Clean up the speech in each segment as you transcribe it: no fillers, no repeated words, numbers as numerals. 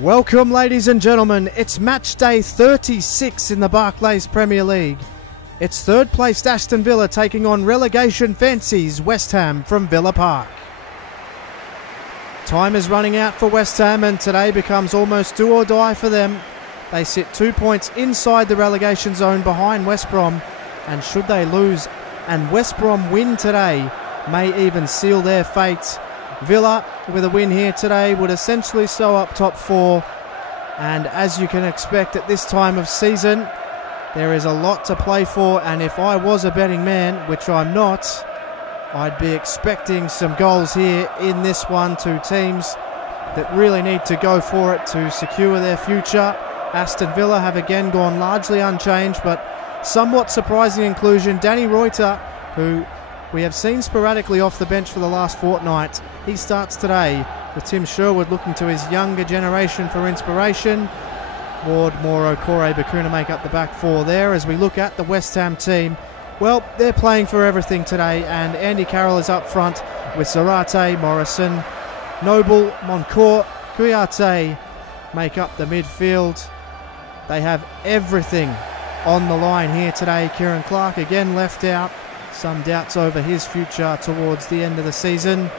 Welcome, ladies and gentlemen. It's match day 36 in the Barclays Premier League. It's third placed Aston Villa taking on relegation fancies West Ham from Villa Park. Time is running out for West Ham and today becomes almost do or die for them. They sit 2 points inside the relegation zone behind West Brom, and should they lose and West Brom win today, may even seal their fate. Villa, with a win here today, would essentially sew up top four, and as you can expect at this time of season, there is a lot to play for, and if I was a betting man, which I'm not, I'd be expecting some goals here in this one. Two teams that really need to go for it to secure their future. Aston Villa have again gone largely unchanged, but somewhat surprising inclusion, Danny Rolinson, who we have seen sporadically off the bench for the last fortnight. He starts today, with Tim Sherwood looking to his younger generation for inspiration. Ward, Moro, Corey, Bakuna make up the back four there. As we look at the West Ham team, well, they're playing for everything today, and Andy Carroll is up front with Zarate, Morrison, Noble, Moncur, Kouyaté make up the midfield. They have everything on the line here today. Kieran Clark again left out. Some doubts over his future towards the end of the season.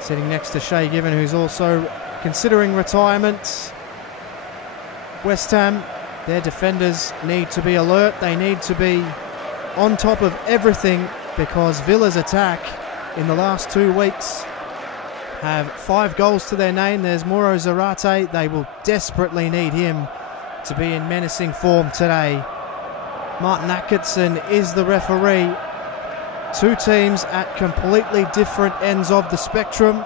Sitting next to Shay Given, who's also considering retirement. West Ham, their defenders need to be alert. They need to be on top of everything, because Villa's attack in the last 2 weeks have 5 goals to their name. There's Mauro Zarate. They will desperately need him to be in menacing form today. Martin Atkinson is the referee. Two teams at completely different ends of the spectrum.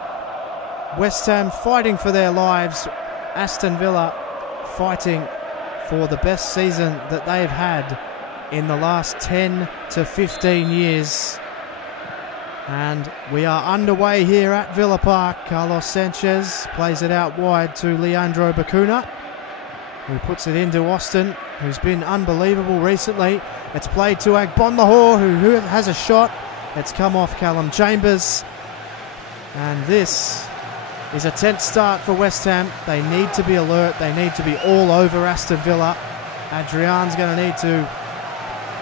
West Ham fighting for their lives. Aston Villa fighting for the best season that they've had in the last 10 to 15 years. And we are underway here at Villa Park. Carlos Sanchez plays it out wide to Leandro Bakuna, who puts it into Aston, who's been unbelievable recently. It's played to Agbonlahor, who has a shot. It's come off Callum Chambers. And this is a tense start for West Ham. They need to be alert. They need to be all over Aston Villa. Adrian's going to need to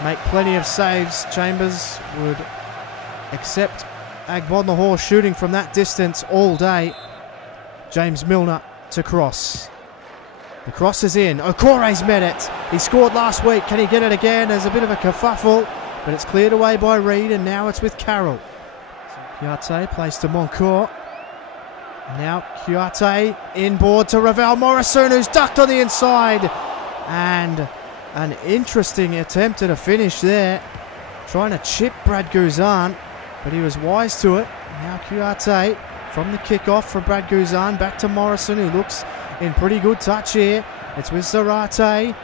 make plenty of saves. Chambers would accept Agbonlahor shooting from that distance all day. James Milner to cross. The cross is in. Okore's met it. He scored last week. Can he get it again? There's a bit of a kerfuffle, but it's cleared away by Reed, and now it's with Carroll. So Kouyaté plays to Moncur. And now Kouyaté inboard to Ravel Morrison, who's ducked on the inside. And an interesting attempt at a finish there, trying to chip Brad Guzan, but he was wise to it. Now Kouyaté from the kickoff from Brad Guzan back to Morrison, who looks in pretty good touch here. It's with Zarate.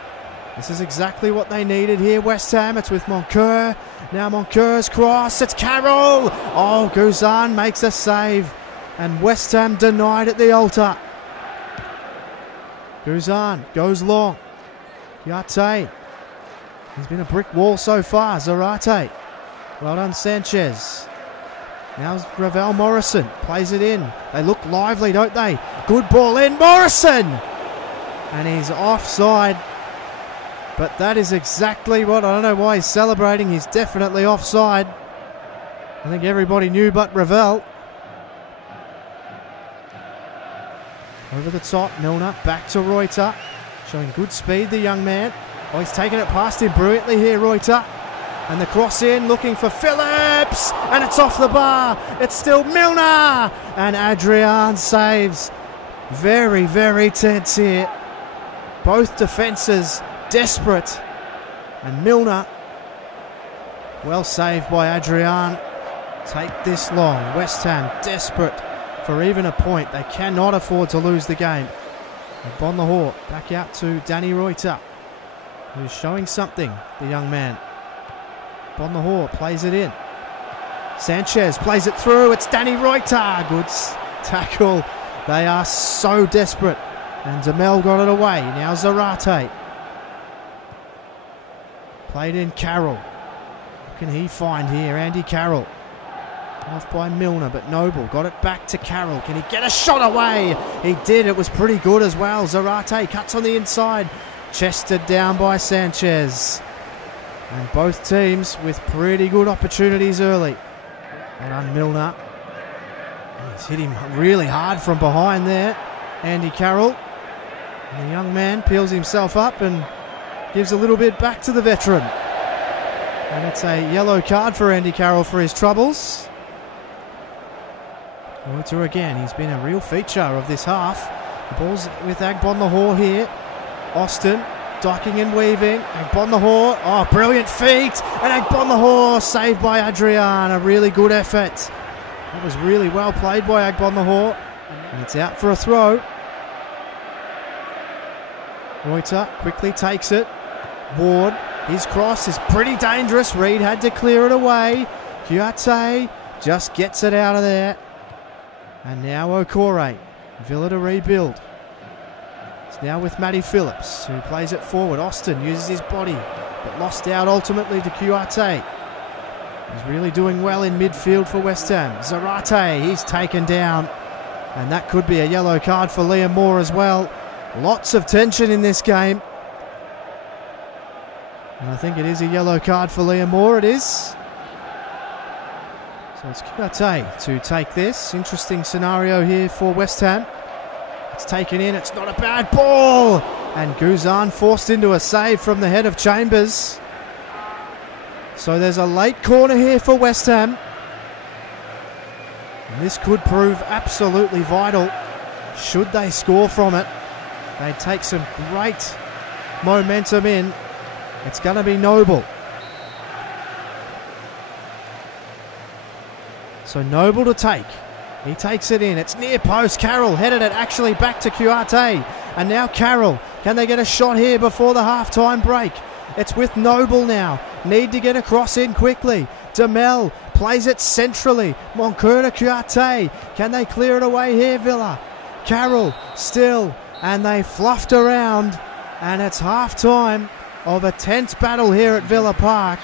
This is exactly what they needed here, West Ham. It's with Moncur. Now Moncur's cross. It's Carroll. Oh, Guzan makes a save. And West Ham denied at the altar. Guzan goes long. Kouyaté. He's been a brick wall so far. Zarate. Well done, Sanchez. Now Ravel Morrison plays it in. They look lively, don't they? Good ball in. Morrison! And he's offside. But that is exactly what... I don't know why he's celebrating. He's definitely offside. I think everybody knew but Ravel. Over the top, Milner. Back to Reuter. Showing good speed, the young man. Oh, he's taken it past him brilliantly here, Reuter. And the cross in, looking for Phillips, and it's off the bar. It's still Milner, and Adrian saves. Very, very tense here. Both defences desperate, and Milner, well saved by Adrian. Take this long. West Ham desperate for even a point. They cannot afford to lose the game. Agbonlahor back out to Danny Rolinson, who's showing something, the young man. Agbonlahor plays it in. Sanchez plays it through. It's Danny Rolinson. Good tackle. They are so desperate. And Demel got it away. Now Zarate. Played in Carroll. What can he find here? Andy Carroll. Off by Milner, but Noble got it back to Carroll. Can he get a shot away? He did. It was pretty good as well. Zarate cuts on the inside. Chested down by Sanchez. And both teams with pretty good opportunities early. And on Milner. He's hit him really hard from behind there. Andy Carroll. And the young man peels himself up and gives a little bit back to the veteran. And it's a yellow card for Andy Carroll for his troubles. Holte again, he's been a real feature of this half. The ball's with Agbonlahor here. Aston ducking and weaving. Agbonlahor, oh, brilliant feet. And Agbonlahor saved by Adrian. A really good effort. That was really well played by Agbonlahor. And it's out for a throw. Holte quickly takes it. Ward, his cross is pretty dangerous. Reed had to clear it away. Kouyaté just gets it out of there. And now Okore, Villa to rebuild. It's now with Matty Phillips, who plays it forward. Aston uses his body, but lost out ultimately to Kouyaté. He's really doing well in midfield for West Ham. Zarate, he's taken down. And that could be a yellow card for Liam Moore as well. Lots of tension in this game. And I think it is a yellow card for Liam Moore, it is. So it's Kouyaté to take this. Interesting scenario here for West Ham. It's taken in, it's not a bad ball. And Guzan forced into a save from the head of Chambers. So there's a late corner here for West Ham. And this could prove absolutely vital. Should they score from it, they'd take some great momentum in. It's going to be Noble. So Noble to take. He takes it in. It's near post. Carroll headed it actually back to Kouyaté. And now Carroll. Can they get a shot here before the half-time break? It's with Noble now. Need to get a cross in quickly. Demel plays it centrally. Moncur to Kouyaté. Can they clear it away here, Villa? Carroll still. And they fluffed around. And it's half-time of a tense battle here at Villa Park.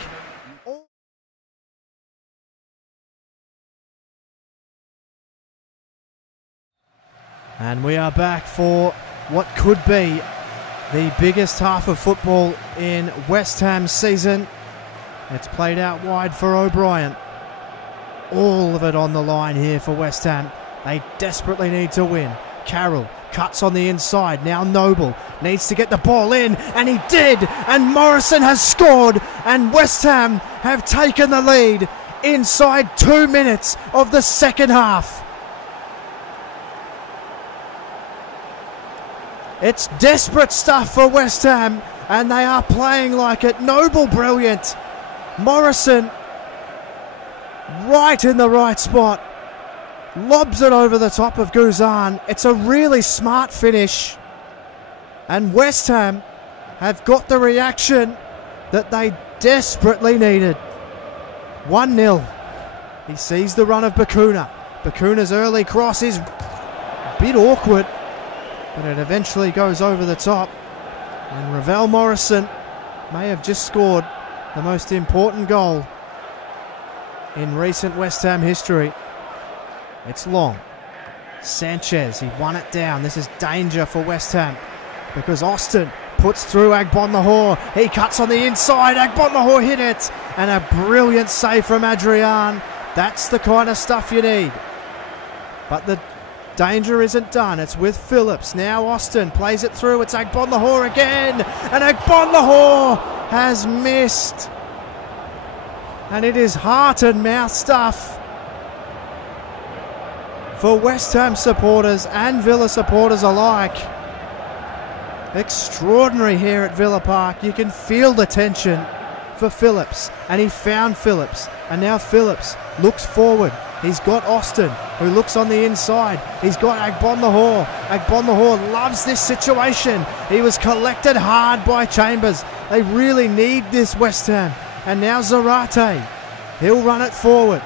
And we are back for what could be the biggest half of football in West Ham's season. It's played out wide for O'Brien. All of it on the line here for West Ham. They desperately need to win. Carroll cuts on the inside. Now Noble needs to get the ball in, and he did. And Morrison has scored, and West Ham have taken the lead inside 2 minutes of the second half. It's desperate stuff for West Ham, and they are playing like it. Noble brilliant. Morrison right in the right spot. Lobs it over the top of Guzan. It's a really smart finish. And West Ham have got the reaction that they desperately needed. 1-0. He sees the run of Bacuna. Bacuna's early cross is a bit awkward, but it eventually goes over the top. And Ravel Morrison may have just scored the most important goal in recent West Ham history. It's long. Sanchez, he won it down. This is danger for West Ham because Aston puts through Agbonlahor. He cuts on the inside. Agbonlahor hit it. And a brilliant save from Adrian. That's the kind of stuff you need. But the danger isn't done. It's with Phillips. Now Aston plays it through. It's Agbonlahor again. And Agbonlahor has missed. And it is heart and mouth stuff for West Ham supporters and Villa supporters alike. Extraordinary here at Villa Park. You can feel the tension for Phillips, and he found Phillips, and now Phillips looks forward. He's got Aston, who looks on the inside. He's got Agbonlahor. Agbonlahor loves this situation. He was collected hard by Chambers. They really need this, West Ham. And now Zarate. He'll run it forward.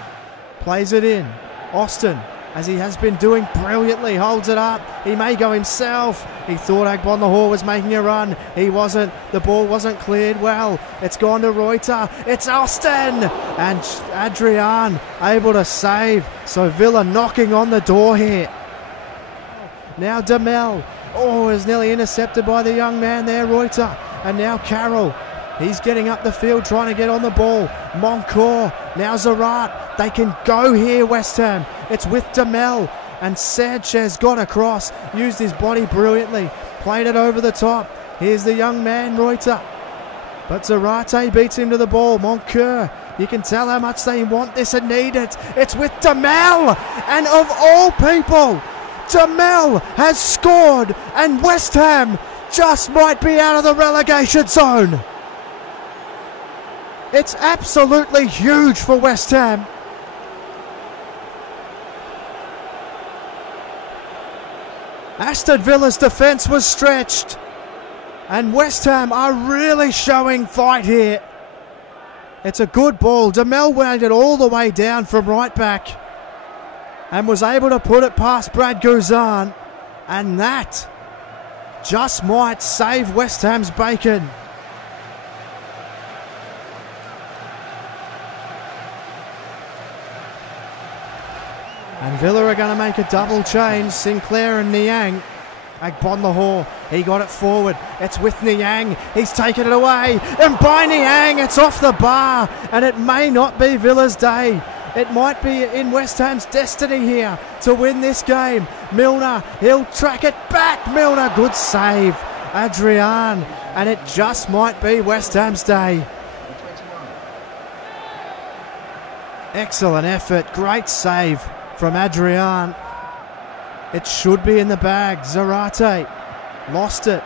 Plays it in. Aston. as he has been doing brilliantly. Holds it up. He may go himself. He thought Agbonlahor was making a run. He wasn't. The ball wasn't cleared well. It's gone to Reuter. It's Aston. And Adrian able to save. So Villa knocking on the door here. Now Demel. Oh, is nearly intercepted by the young man there, Reuter. And now Carroll. He's getting up the field, trying to get on the ball. Moncourt, now Zarat. They can go here, West Ham. It's with Demel. And Sanchez got across, used his body brilliantly, played it over the top. Here's the young man, Reuter. But Zarate beats him to the ball. Moncourt, you can tell how much they want this and need it. It's with Demel. And of all people, Demel has scored. And West Ham just might be out of the relegation zone. It's absolutely huge for West Ham. Aston Villa's defence was stretched. And West Ham are really showing fight here. It's a good ball. Demel wound it all the way down from right back. And was able to put it past Brad Guzan. And that just might save West Ham's bacon. And Villa are going to make a double change. Sinclair and Niang. Agbonlahor, he got it forward. It's with Niang. He's taken it away. And by Niang, it's off the bar. And it may not be Villa's day. It might be in West Ham's destiny here to win this game. Milner, he'll track it back. Milner, good save. Adrian. And it just might be West Ham's day. Excellent effort. Great save from Adrian. It should be in the bag. Zarate lost it.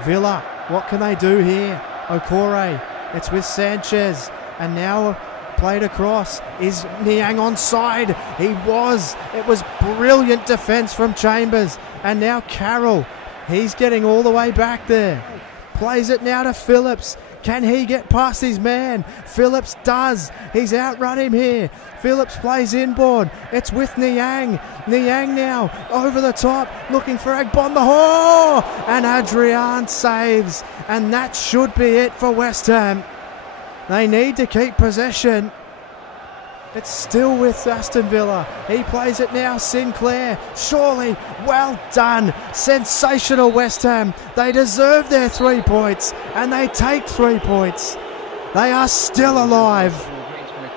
Villa, what can they do here? Okore, it's with Sanchez. And now played across. Is Niang onside? He was. It was brilliant defence from Chambers. And now Carroll. He's getting all the way back there. Plays it now to Phillips. Can he get past his man? Phillips does. He's outrun him here. Phillips plays inboard. It's with Niang. Niang now over the top, looking for Agbonlahor. And Adrian saves. And that should be it for West Ham. They need to keep possession. It's still with Aston Villa. He plays it now, Sinclair. Surely, well done. Sensational West Ham. They deserve their 3 points, and they take 3 points. They are still alive.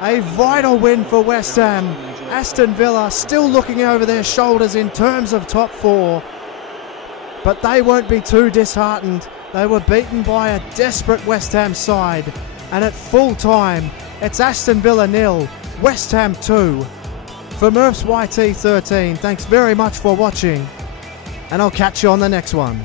A vital win for West Ham. Aston Villa still looking over their shoulders in terms of top 4. But they won't be too disheartened. They were beaten by a desperate West Ham side. And at full time, it's Aston Villa 0. West Ham 2. For Murph's YT13, thanks very much for watching, and I'll catch you on the next one.